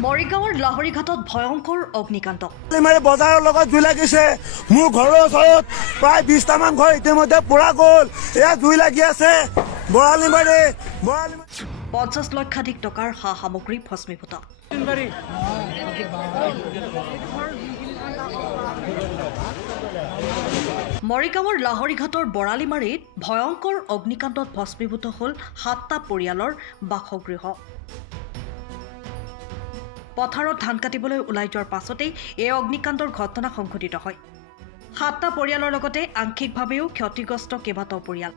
মৰিগাঁৱৰ লাহৰীঘাটত ভয়ংকৰ অগ্নিকাণ্ড। বজাৰৰ লগত জুই লাগিছে। মোৰ ঘৰৰ ওচৰত প্ৰায় 20টামান ঘৰ ইতিমধ্যে পোৰা গ'ল। এয়া জুই লাগি আছে। বৰালিমাৰী 50 লক্ষাধিক টকাৰ সা সামগ্ৰী ভস্মীভূত। মৰিগাঁৱৰ লাহৰীঘাটৰ বৰালিমাৰীত ভয়ংকৰ অগ্নিকাণ্ডত ভস্মীভূত হ'ল 7টা পৰিয়ালৰ বাসগৃহ। পথাৰত ধান কাটিবলৈ ওলাই যোৱাৰ পাছতেই এই অগ্নিকাণ্ডৰ ঘটনা সংঘটিত হয়। 7টা পৰিয়ালৰ লগতে আংশিকভাৱেও ক্ষতিগ্ৰস্ত কেইবাটাও পৰিয়াল।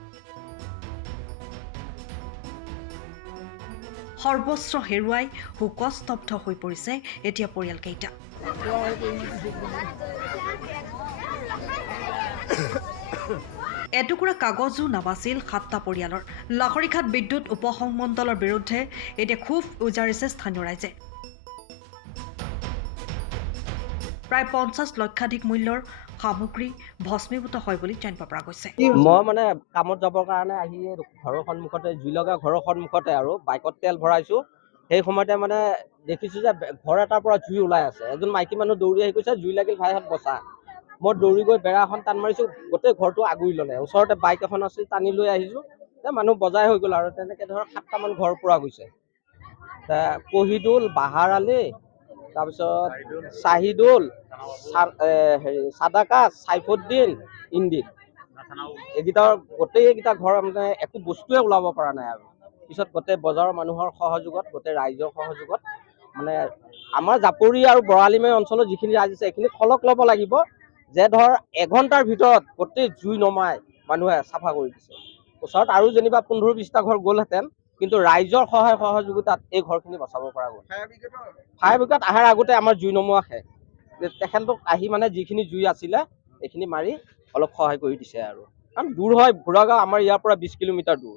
সৰ্বস্ব হেৰুৱাই শোকস্তব্ধ হৈ পৰিছে এতিয়া পৰিয়ালকেইটা। এটুকুৰা কাগজো নাবাছিল 7টা পৰিয়ালৰ। লাহৰীঘাট বিদ্যুৎ উপসংমণ্ডলৰ বিৰুদ্ধে এতিয়া ক্ষোভ উজাৰিছে স্থানীয় ৰাইজে। প্ৰায় 50 লক্ষাধিক মূল্যৰ সামগ্ৰী ভস্মীভূত হয় বুলি জানিব পৰা গৈছে। মই মানে কামত যাবৰ কাৰণে আহি ঘৰৰ সন্মুখতে জুই লগা ঘৰৰ সন্মুখতে আৰু বাইকত তেল ভৰাইছোঁ। সেই সময়তে মানে দেখিছোঁ যে ঘৰ এটাৰ পৰা জুই ওলাই আছে। এজন মাইকী মানুহ দৌৰি আহি কৈছে জুই লাগিল ভাইহঁত বচা। মই দৌৰি গৈ বেৰা এখন টান মাৰিছোঁ, গোটেই ঘৰটো আগুৰি ল'লে। ওচৰতে বাইক এখন আছিল, টানি লৈ আহিছোঁ। মানুহ বজাই হৈ গ'ল আৰু তেনেকৈ ধৰক 7টামান ঘৰ পোৰা গৈছে। কহিদুল, বাহাৰ আলী, তাৰপিছত চাহিদুল, চাদাকা, চাইফুদ্দিন, ইন্দিত, এইকেইটাৰ গোটেইকেইটা ঘৰ মানে একো বস্তুৱে ওলাব পৰা নাই আৰু। পিছত গোটেই বজাৰৰ মানুহৰ সহযোগত, গোটেই ৰাইজৰ সহযোগত মানে আমাৰ জাপৰি আৰু বৰালিমাৰী অঞ্চলত যিখিনি ৰাইজ আছে এইখিনি খলক ল'ব লাগিব যে ধৰ এঘণ্টাৰ ভিতৰত গোটেই জুই নমাই মানুহে চাফা কৰি দিছে। ওচৰত আৰু যেনিবা 15-20টা ঘৰ গ'লহেঁতেন, কিন্তু ৰাইজৰ সহায় সহযোগিতাত এই ঘৰখিনি বচাব পৰা গ'ল। ফায়াৰ ব্ৰিগেড অহাৰ আগতে আমাৰ জুই নমোৱা শেষ। তেখেতলোক আহি মানে যিখিনি জুই আছিলে এইখিনি মাৰি অলপ সহায় কৰি দিছে আৰু। কাৰণ দূৰ হয়, ভোৰাগাঁও আমাৰ ইয়াৰ পৰা 20 কিলোমিটাৰ দূৰ।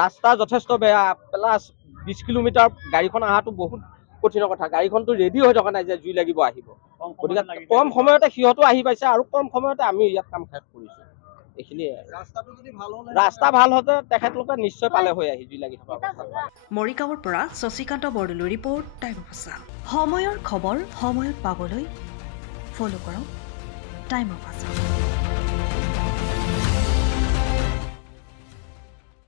ৰাস্তা যথেষ্ট বেয়া, প্লাছ 20 কিলোমিটাৰ গাড়ীখন অহাটো বহুত কঠিনৰ কথা। গাড়ীখনটো ৰেডি হৈ থকা নাই যে জুই লাগিব আহিব। গতিকে কম সময়তে সিহঁতো আহি পাইছে আৰু কম সময়তে আমি ইয়াত কাম শেষ কৰিছোঁ। এইখিনিয়ে ৰাস্তা ভাল হতে তেখেতলোকে নিশ্চয় পালে হৈ আহি জুই লাগি থকা অৱস্থাত। মৰিগাঁৱৰ পৰা Shashikanta Bordoloi report, time of Assam. সময়ৰ খবৰ সময়ত পাবলৈ ফ'ল' কৰক টাইম অফ আছাম।